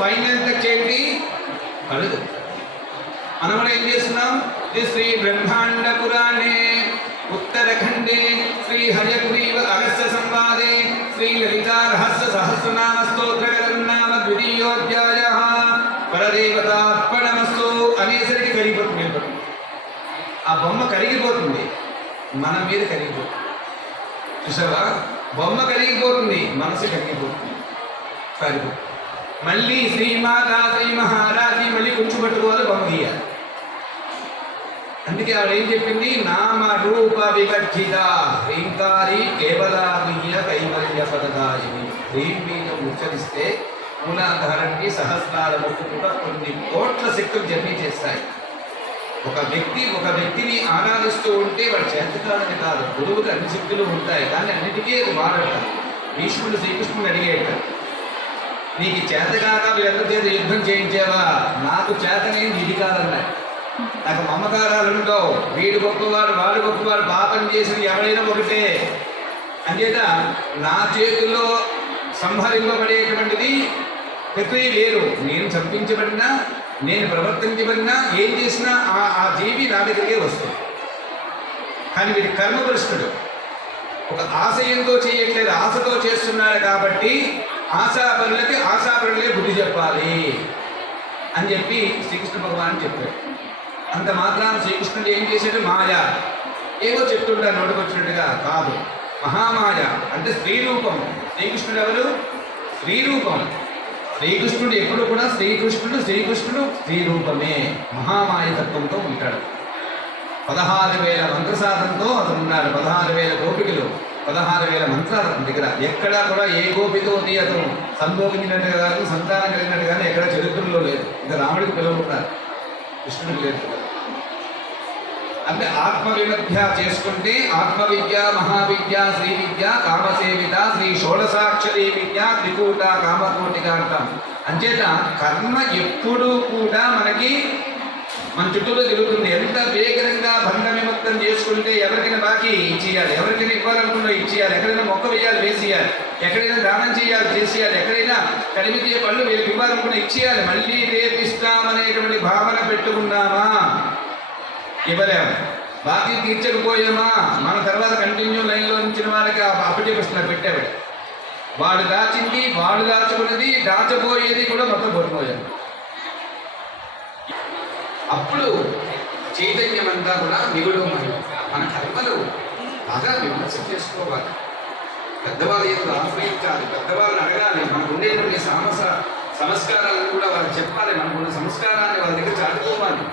Final touch ఏంటి? కళ్ళు. మనం కూడా ఏం చేస్తున్నాం? శ్రీ బ్రహ్మాండ పురాణే उत्तरखंडे श्री हयग्रीव अगस्त्य संवादे श्री ललिता रहस्य सहस्रनाम स्तोत्रकरन्नाम द्वितीयोऽध्यायः परदेवतार्पणमस्तु అనేసరికి కరిగిపోతుంది. ఆ బొమ్మ కరిగిపోతుంది, మన మీద కరిగిపోతుంది. చూసావా? బొమ్మ కరిగిపోతుంది, మనసు కరిగిపోతుంది. మళ్ళీ శ్రీమాత శ్రీ మహారాజి మళ్ళీ కొంచెం పట్టుకోవాలి, బొమ్మ గీయాలి. అందుకే ఆవిడ ఏం చెప్పింది? నామ రూప వివర్జిత హ్రీంకారి కేవలామీయ కైవల్య పదదాయిని. హ్రీం బీజం ఉచ్చరిస్తే మూలాధారానికి సహస్రాల ముక్కు కూడా కొన్ని కోట్ల శక్తులు జర్నీ చేస్తాయి. ఒక వ్యక్తిని ఆరాధిస్తూ ఉంటే వాడు చేతకాలని కాదు, గురువుకి అన్ని శక్తులు ఉంటాయి, కానీ అన్నిటికీ అది వాడట. భీష్ముడు శ్రీకృష్ణుని అడిగేట, నీకు చేతకాక వీళ్ళందరి చేత యుద్ధం చేయించావా? నాకు చేతనేది ఇది కాదన్నాడు. నాకు మమకారాలు ఉండవు, వీడు గొప్పవాడు వాడు గొప్పవాడు, పాపం చేసిన ఎవరైనా ఒకటే. అంచేత నా చేతుల్లో సంహరింపబడేటువంటిది ప్రతి వేరు. నేను చంపించబడినా, నేను ప్రవర్తించబడినా, ఏం చేసినా ఆ జీవి నా దగ్గరికే వస్తుంది. కానీ వీడి కర్మభ్రష్టుడు, ఒక ఆశయంతో చేయట్లేదు, ఆశతో చేస్తున్నాడు. కాబట్టి ఆశాపరులే బుద్ధి చెప్పాలి అని చెప్పి శ్రీకృష్ణ భగవాన్ చెప్పాడు. అంత మాత్రాన శ్రీకృష్ణుడు ఏం చేశాడు? మాయ ఏవో చెప్తుంటారు నోటుకొచ్చినట్టుగా కాదు. మహామాయ అంటే స్త్రీ రూపం. శ్రీకృష్ణుడు ఎవరు? స్త్రీ రూపం. శ్రీకృష్ణుడు ఎప్పుడు కూడా శ్రీకృష్ణుడు స్త్రీ రూపమే. మహామాయ తత్వంతో ఉంటాడు. 16,000 మంత్రసాధనతో అతను ఉన్నాడు. 16,000 గోపికలు, 16,000 మంత్రాలు అతని దగ్గర. ఎక్కడా కూడా ఏ గోపితోటి అతను సంభోగించినట్టుగా కానీ, సంతానం కలిగినట్టు కానీ ఎక్కడ చరిత్రలో లేదు. ఇంకా రాముడికి పిలువకున్నారు, కృష్ణుడికి లేదు. అంటే ఆత్మవిమధ్య చేసుకుంటే ఆత్మవిద్య, మహావిద్య, శ్రీ విద్య, కామసేవిత, శ్రీ షోడసాక్షరీ విద్య, త్రికూట, కామకోటిక అంటాం. అంచేత కర్మ ఎప్పుడూ కూడా మనకి మన చుట్టూలో తిరుగుతుంది. ఎంత వేగంగా బంధ విముక్తం చేసుకుంటే ఎవరికైనా బాకీ ఇచ్చేయాలి, ఎవరికైనా ఇవ్వాలనుకున్నా ఇచ్చేయాలి, ఎక్కడైనా మొక్క వేయాలి వేసేయాలి, ఎక్కడైనా దానం చేయాలి చేసేయాలి, ఎక్కడైనా కడిమితే పళ్ళు వీళ్ళకి ఇవ్వాలనుకున్నా ఇచ్చేయాలి. మళ్ళీ రేపిస్తామనేటువంటి భావన పెట్టుకున్నామా? ఇవ్వలేము. బాకీ తీర్చకపోయామా? మన తర్వాత కంటిన్యూ లైన్లో ఉంచిన వాళ్ళకి అప్పటి ప్రశ్న పెట్టాడు. వాడు దాచింది, వాడు దాచుకున్నది, దాచబోయేది కూడా మొత్తం పోయిపోయాడు. అప్పుడు చైతన్యం అంతా కూడా మిగులు. మన కర్మలు బాగా విమర్శ చేసుకోవాలి, పెద్దవాళ్ళ యొక్క ఆశ్రయించాలి, పెద్దవాళ్ళని అడగాలి. మనకు ఉండేటువంటి సంస్కారాలను కూడా వాళ్ళకి చెప్పాలి. మనకున్న సంస్కారాన్ని వాళ్ళ దగ్గర చాటుకోవాలి.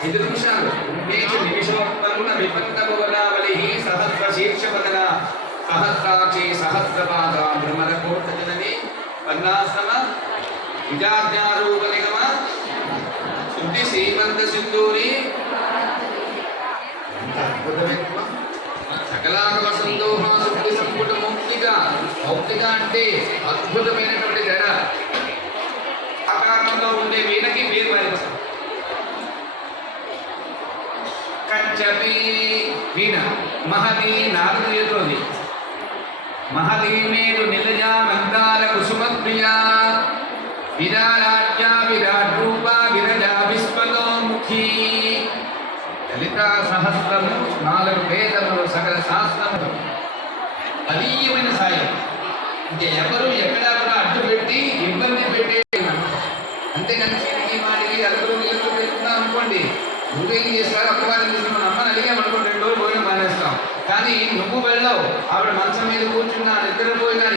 5 నిమిషాలు నిమిషోత్పన్న విపన్న భువనావళి సహస్ర శీర్షపదన సహస్రాక్షి సహస్రపాద భ్రమర కోటజనని వర్ణాశ్రమ విజాజ్ఞారూప నిగమ శుద్ధి శ్రీమంత సింధూరి సకలాగమ సందోహ శుద్ధి సంపుట మౌక్తిక. మౌక్తిక అంటే అద్భుతమైనటువంటి జడ. ఆకారంలో ఉండే వీణకి పేరు మారించాం. కచ్చపి వీణ మహదీ నారదీయతోది. మహదీ మేరు నిలజా మందార కుసుమప్రియా విరారాజ్య విరాట్ రూప విరజా విశ్వలోముఖి. లలితా సహస్రము, 4 వేదములు, సకల శాస్త్రములు, అదీయమైన సాయం. ఇంకా ఎవరు ఎక్కడా కూడా అడ్డు పెట్టి ఇబ్బంది పెట్టే అంతేగాని చీటికి మాటికి అలుగులు నీళ్ళు పెట్టుకున్నాం అనుకోండి, నువ్వేం చేస్తారో అక్కవారిని తీసుకుని అమ్మని అడిగామనుకోండి 2 రోజులు భోజనం మానేస్తాం. కానీ నువ్వు వెళ్ళావు, ఆవిడ మంచం మీద కూర్చున్నా, నిద్రపోయినా